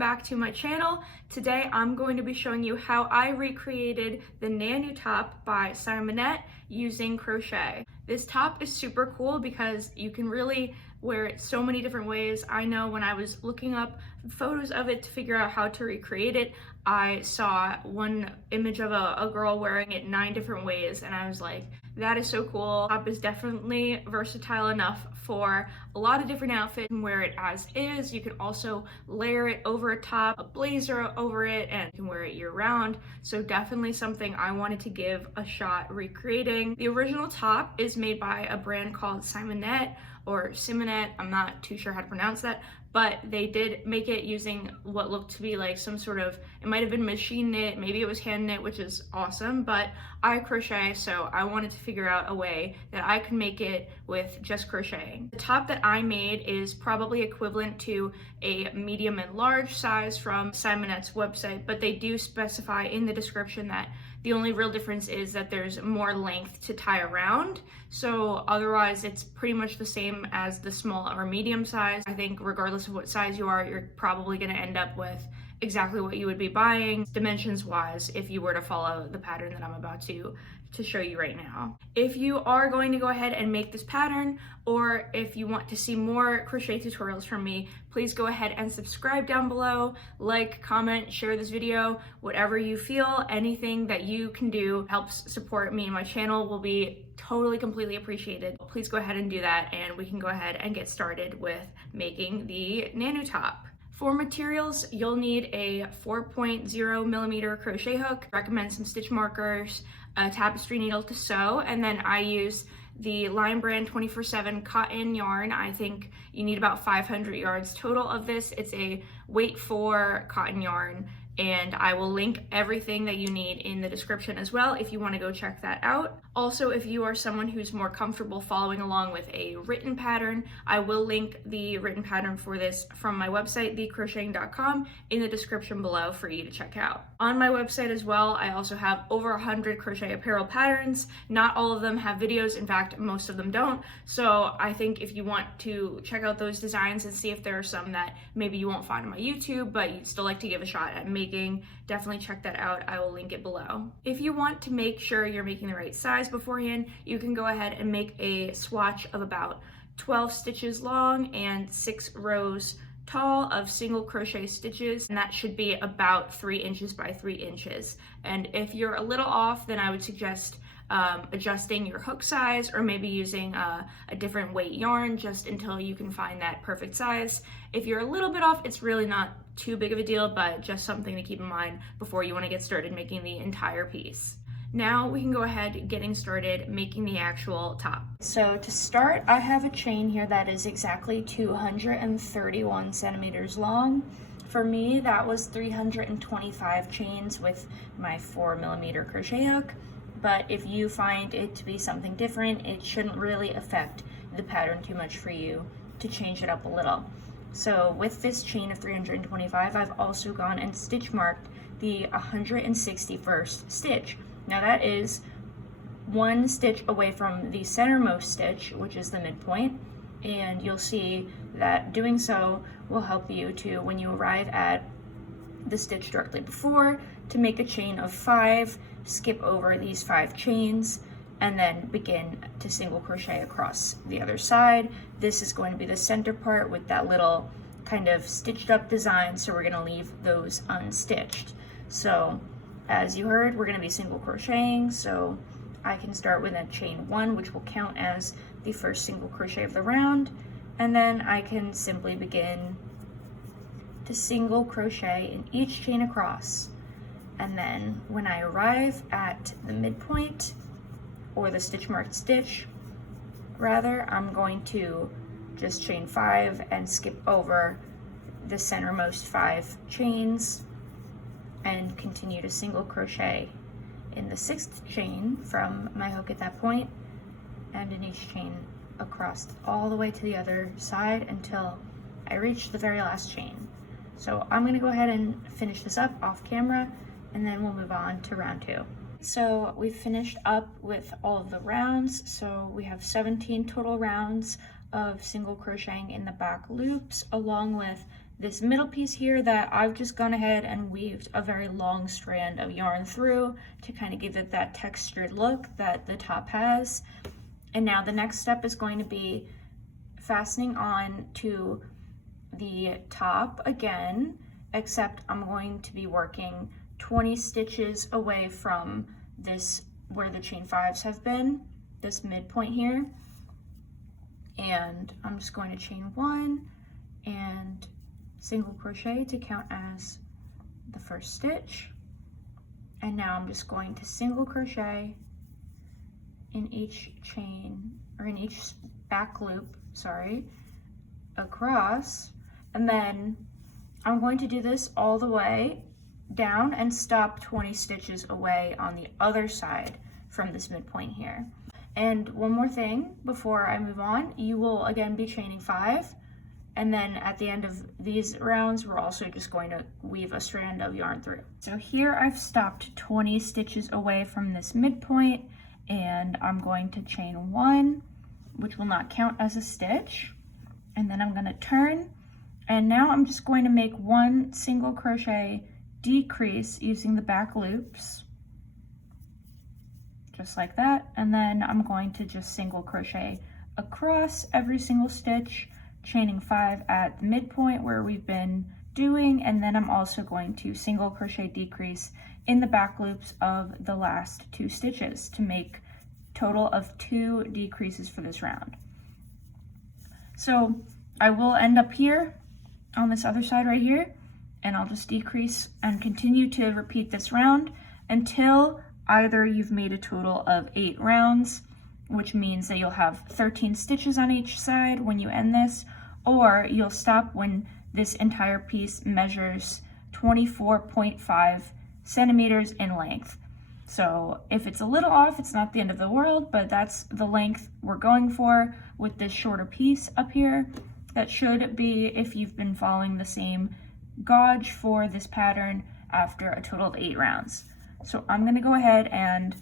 back to my channel. Today I'm going to be showing you how I recreated the Nanu top by Simonett using crochet. This top is super cool because you can really wear it so many different ways. I know when I was looking up photos of it to figure out how to recreate it, I saw one image of a girl wearing it 9 different ways, and I was like, that is so cool. The top is definitely versatile enough for a lot of different outfits. You can wear it as is. You can also layer it over a top, a blazer over it, and you can wear it year round. So definitely something I wanted to give a shot recreating. The original top is made by a brand called Simonett or Simonett. I'm not too sure how to pronounce that, but they did make it using what looked to be like some sort of, it might have been machine knit, maybe it was hand knit, which is awesome, but I crochet, so I wanted to figure out a way that I could make it with just crocheting. The top that I made is probably equivalent to a medium and large size from Simonett's website, but they do specify in the description that the only real difference is that there's more length to tie around. So otherwise it's pretty much the same as the small or medium size. I think regardless of what size you are, you're probably gonna end up with exactly what you would be buying dimensions wise if you were to follow the pattern that I'm about to show you right now. If you are going to go ahead and make this pattern, or if you want to see more crochet tutorials from me, please go ahead and subscribe down below, like, comment, share this video, whatever you feel, anything that you can do helps support me and my channel will be totally completely appreciated. Please go ahead and do that, and we can go ahead and get started with making the Nanu top. For materials, you'll need a 4.0 millimeter crochet hook, recommend some stitch markers, a tapestry needle to sew, and then I use the Lion Brand 24/7 cotton yarn. I think you need about 500 yards total of this. It's a weight 4 cotton yarn, and I will link everything that you need in the description as well if you want to go check that out. Also, if you are someone who's more comfortable following along with a written pattern, I will link the written pattern for this from my website, thecrocheting.com, in the description below for you to check out. On my website as well, I also have over 100 crochet apparel patterns. Not all of them have videos. In fact, most of them don't. So I think if you want to check out those designs and see if there are some that maybe you won't find on my YouTube, but you'd still like to give a shot at making, definitely check that out. I will link it below. If you want to make sure you're making the right size beforehand, you can go ahead and make a swatch of about 12 stitches long and 6 rows tall of single crochet stitches, and that should be about 3 inches by 3 inches. And if you're a little off, then I would suggest adjusting your hook size, or maybe using a different weight yarn just until you can find that perfect size. If you're a little bit off, it's really not too big of a deal, but just something to keep in mind before you want to get started making the entire piece. Now we can go ahead getting started making the actual top. So to start, I have a chain here that is exactly 231 centimeters long. For me, that was 325 chains with my 4 millimeter crochet hook. But if you find it to be something different, it shouldn't really affect the pattern too much for you to change it up a little. So with this chain of 325, I've also gone and stitch marked the 161st stitch. Now that is 1 stitch away from the centermost stitch, which is the midpoint, and you'll see that doing so will help you to, when you arrive at the stitch directly before, to make a chain of 5, skip over these 5 chains, and then begin to single crochet across the other side. This is going to be the center part with that little kind of stitched up design, so we're going to leave those unstitched. So as you heard, we're going to be single crocheting, so I can start with a chain 1, which will count as the first single crochet of the round, and then I can simply begin to single crochet in each chain across. And then when I arrive at the midpoint, or the stitch marked stitch rather, I'm going to just chain 5 and skip over the centermost 5 chains and continue to single crochet in the 6th chain from my hook at that point, and in each chain across all the way to the other side until I reach the very last chain. So I'm going to go ahead and finish this up off camera, and then we'll move on to round 2. So we've finished up with all of the rounds. So we have 17 total rounds of single crocheting in the back loops, along with this middle piece here that I've just gone ahead and weaved a very long strand of yarn through to kind of give it that textured look that the top has. And now the next step is going to be fastening on to the top again, except I'm going to be working 20 stitches away from this where the chain 5s have been, this midpoint here. And I'm just going to chain 1 and single crochet to count as the first stitch. And now I'm just going to single crochet in each chain, or in each back loop, sorry, across. And then I'm going to do this all the way down and stop 20 stitches away on the other side from this midpoint here. And one more thing before I move on, you will again be chaining 5. And then at the end of these rounds, we're also just going to weave a strand of yarn through. So here I've stopped 20 stitches away from this midpoint, and I'm going to chain 1, which will not count as a stitch. And then I'm going to turn, and now I'm just going to make 1 single crochet decrease using the back loops, just like that. And then I'm going to just single crochet across every single stitch, chaining 5 at the midpoint where we've been doing, and then I'm also going to single crochet decrease in the back loops of the last 2 stitches to make total of 2 decreases for this round. So I will end up here on this other side right here, and I'll just decrease and continue to repeat this round until either you've made a total of 8 rounds, which means that you'll have 13 stitches on each side when you end this, or you'll stop when this entire piece measures 24.5 centimeters in length. So if it's a little off, it's not the end of the world, but that's the length we're going for with this shorter piece up here. That should be if you've been following the same gauge for this pattern after a total of 8 rounds. So I'm going to go ahead and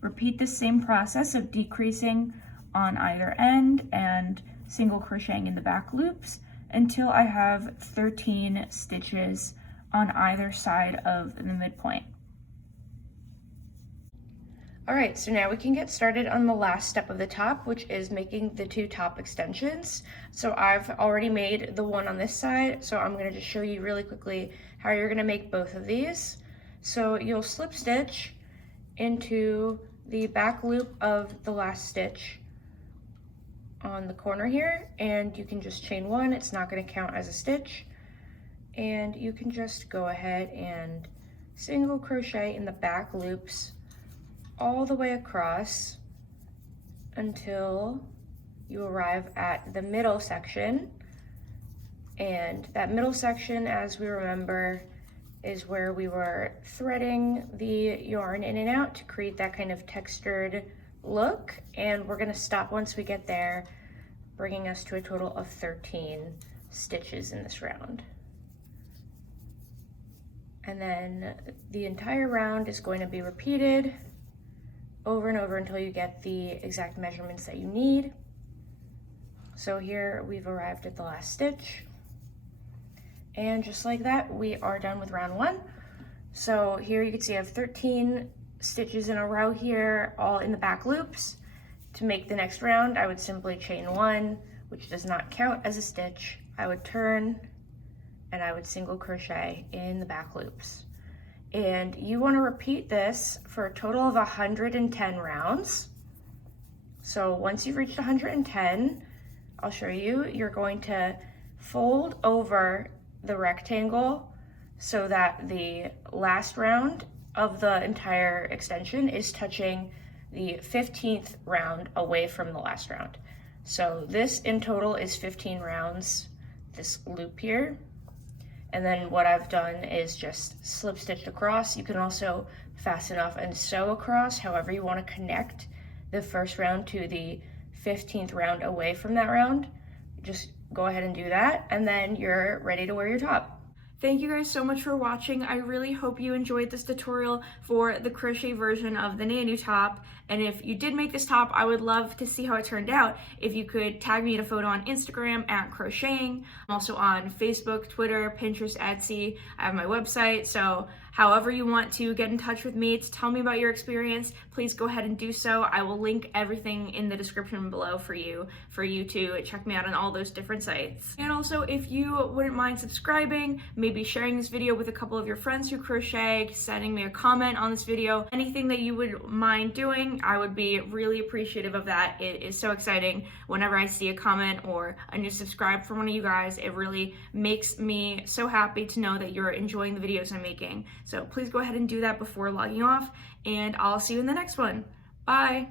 repeat the same process of decreasing on either end and single crocheting in the back loops until I have 13 stitches on either side of the midpoint. All right, so now we can get started on the last step of the top, which is making the 2 top extensions. So I've already made the one on this side, so I'm going to just show you really quickly how you're going to make both of these. So you'll slip stitch into the back loop of the last stitch on the corner here, and you can just chain 1. It's not going to count as a stitch, and you can just go ahead and single crochet in the back loops all the way across until you arrive at the middle section. And that middle section, as we remember, is where we were threading the yarn in and out to create that kind of textured look. And we're going to stop once we get there, bringing us to a total of 13 stitches in this round. And then the entire round is going to be repeated over and over until you get the exact measurements that you need. So here we've arrived at the last stitch. And just like that, we are done with round 1. So here you can see I have 13 stitches in a row here, all in the back loops. To make the next round, I would simply chain 1, which does not count as a stitch. I would turn and I would single crochet in the back loops. And you want to repeat this for a total of 110 rounds. So once you've reached 110, I'll show you, you're going to fold over the rectangle so that the last round of the entire extension is touching the 15th round away from the last round. So this in total is 15 rounds, this loop here. And then what I've done is just slip stitched across. You can also fasten off and sew across, however you want to connect the first round to the 15th round away from that round. Just go ahead and do that, and then you're ready to wear your top. Thank you guys so much for watching. I really hope you enjoyed this tutorial for the crochet version of the Nanu top. And if you did make this top, I would love to see how it turned out. If you could tag me in a photo on Instagram at Crocheting. I'm also on Facebook, Twitter, Pinterest, Etsy. I have my website, so however you want to get in touch with me to tell me about your experience, please go ahead and do so. I will link everything in the description below for you to check me out on all those different sites. And also, if you wouldn't mind subscribing, maybe sharing this video with a couple of your friends who crochet, sending me a comment on this video, anything that you would mind doing, I would be really appreciative of that. It is so exciting whenever I see a comment or a new subscribe from one of you guys. It really makes me so happy to know that you're enjoying the videos I'm making. So please go ahead and do that before logging off, and I'll see you in the next one. Bye!